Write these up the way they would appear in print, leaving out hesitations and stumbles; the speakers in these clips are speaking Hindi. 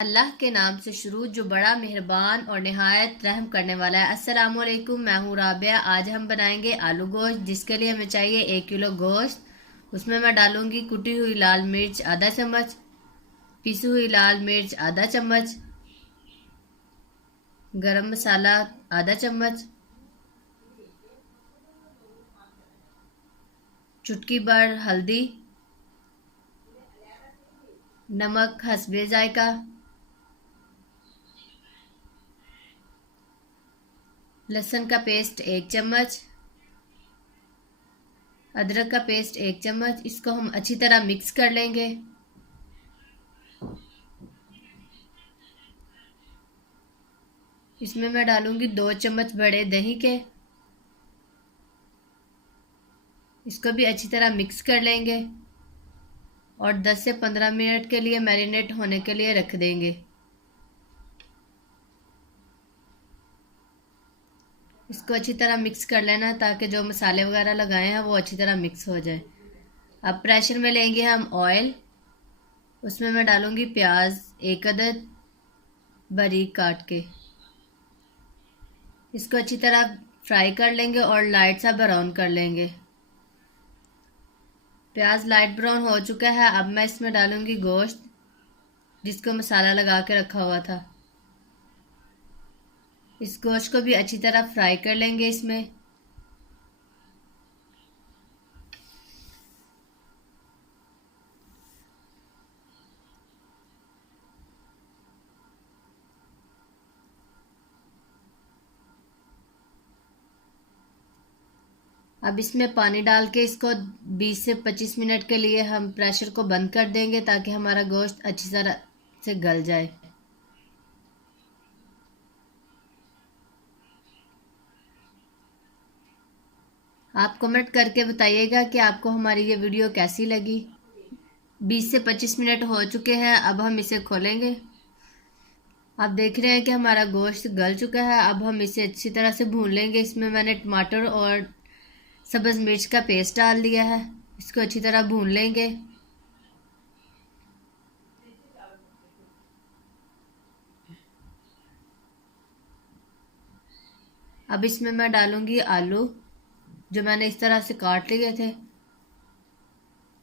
अल्लाह के नाम से शुरू जो बड़ा मेहरबान और निहायत रहम करने वाला है। अस्सलामु अलैकुम, मैं हूँ राबिया। आज हम बनाएंगे आलू गोश्त, जिसके लिए हमें चाहिए 1 किलो गोश्त। उसमें मैं डालूंगी कुटी हुई लाल मिर्च आधा चम्मच, पिसी हुई लाल मिर्च आधा चम्मच, गरम मसाला आधा चम्मच, चुटकी भर हल्दी, नमक हस्बे जायका, लहसुन का पेस्ट 1 चम्मच, अदरक का पेस्ट 1 चम्मच। इसको हम अच्छी तरह मिक्स कर लेंगे। इसमें मैं डालूंगी 2 चम्मच बड़े दही के। इसको भी अच्छी तरह मिक्स कर लेंगे और 10 से 15 मिनट के लिए मैरिनेट होने के लिए रख देंगे। इसको अच्छी तरह मिक्स कर लेना ताकि जो मसाले वगैरह लगाए हैं वो अच्छी तरह मिक्स हो जाए। अब प्रेशर में लेंगे हम ऑयल। उसमें मैं डालूंगी प्याज 1 अदद बारीक काट के। इसको अच्छी तरह फ्राई कर लेंगे और लाइट सा ब्राउन कर लेंगे। प्याज लाइट ब्राउन हो चुका है। अब मैं इसमें डालूंगी गोश्त जिसको मसाला लगा के रखा हुआ था। इस गोश्त को भी अच्छी तरह फ्राई कर लेंगे इसमें। अब इसमें पानी डाल के इसको 20 से 25 मिनट के लिए हम प्रेशर को बंद कर देंगे ताकि हमारा गोश्त अच्छी तरह से गल जाए। आप कमेंट करके बताइएगा कि आपको हमारी ये वीडियो कैसी लगी। 20 से 25 मिनट हो चुके हैं। अब हम इसे खोलेंगे। आप देख रहे हैं कि हमारा गोश्त गल चुका है। अब हम इसे अच्छी तरह से भून लेंगे। इसमें मैंने टमाटर और सब्ज़ मिर्च का पेस्ट डाल दिया है। इसको अच्छी तरह भून लेंगे। अब इसमें मैं डालूंगी आलू जो मैंने इस तरह से काट लिए थे।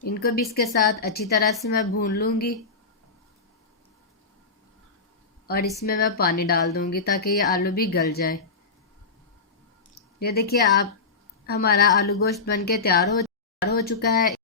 इनको भी इसके साथ अच्छी तरह से मैं भून लूंगी और इसमें मैं पानी डाल दूंगी ताकि ये आलू भी गल जाए। ये देखिए, आप हमारा आलू गोश्त बनके तैयार हो चुका है।